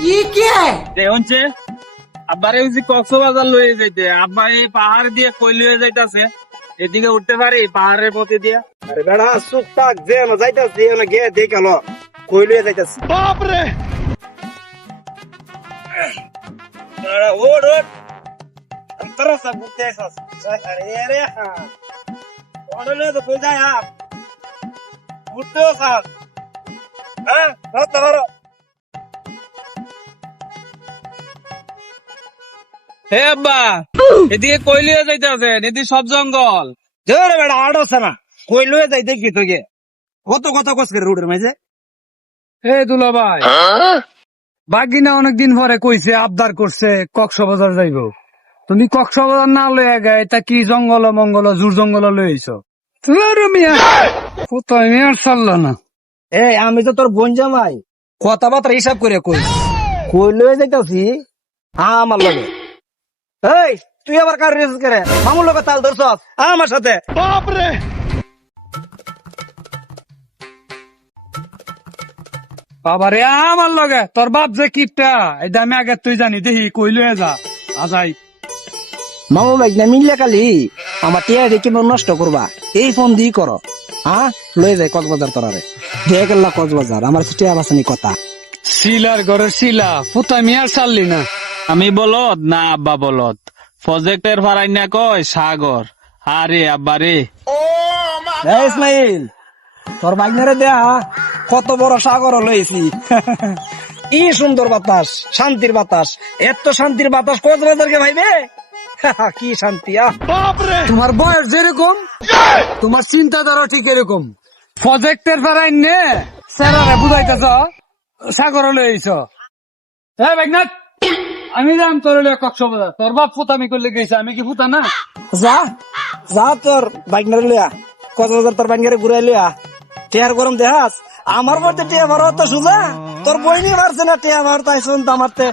ये क्या है? হচ্ছে আব্বারে ওই যে কক্সবাজার লয়ে যাইতে আব্বা এই পাহাড় দিয়ে কই লয়ে যাইতাছে এদিকে উঠতে পারি পাহাড়ের পথে দিয়া আরে বেড়া চুপ থাক, যে না যাইতাছি না গে দেখ আলো কই লয়ে যাইতাছি। বাপ রে ওড ওড अंतरा सा घूमते हैं अरे रे हाँ और ले तो कोई जाए आप उठो साहब हाँ बहुत तगड़ा হে আব্বা এদিকে কই লয়ে যাইতাছে এদিকে সব জঙ্গল जोर बेड़ा आड़ो सना कोई लुए जाई देखी तो ये কত কস করে রোডের মাঝে এ দুলা ভাই বাগিনা অনেকদিন পরে কইছে আবদার করছে কক্সবাজার যাইবো তুমি কক্সবাজার না লয়ে গায়ে তা কি জঙ্গল মঙ্গল জুর জঙ্গল লইছো তুমি মিয়া কোথায় মিয়ার চাল্লা না এই আমি তো তোর বোন জামাই কথাবার্তা হিসাব করে কই লয়ে যাইতাছি আমার লগে এই তুই আবার কার রেস করে মামুর লগে তাল ধরছ আমার সাথে বাপ রে বাবারে আমার লগে তোর বাপ যে কিপটা এটা আমি আগে তুই জানি দেখি কই লয়ে যা আজাই মামু ভাই না মিললে কালি আমার টিয়া দেখি নষ্ট করবা এই ফোন দিয়ে করো হ্যাঁ লয়ে যায় কক্সবাজার তোরারে দিয়ে গেল কক্সবাজার আমার টিয়া বাসানি কথা শিলার ঘরের শিলা পুতা মিয়ার চাললি না আমি বলদ না আব্বা বলদ প্রজেক্টের ফারাই না কয় সাগর আরে আব্বা রে এই ইসমাইল তোর বাইনারে দেয়া কত বড় সাগর লইছি কি সুন্দর বাতাস শান্তির বাতাস এত শান্তির বাতাস কক্সবাজারকে ভাইবে কি শান্তি তোমার বয়স যেরকম তোমার চিন্তাধারা ঠিক এরকম প্রজেক্টের ফারাই নে স্যারারে বুঝাইতেছ সাগর লইছ হ্যাঁ বাইনাথ আমি যাম তোর কক্সবাজার তোর বাপ ফুতামি করলে গেছে আমি কি ফুতা না যা যা তোর বাইকনারে লিয়া কক্সবাজার তোর বাইকনারে ঘুরাই লিয়া টিয়ার গরম দেখাস আমার মধ্যে টিয়া মারো তো সুজা তোর বই নিয়ে মারছে না টিয়া মারতে শুনতে আমারতে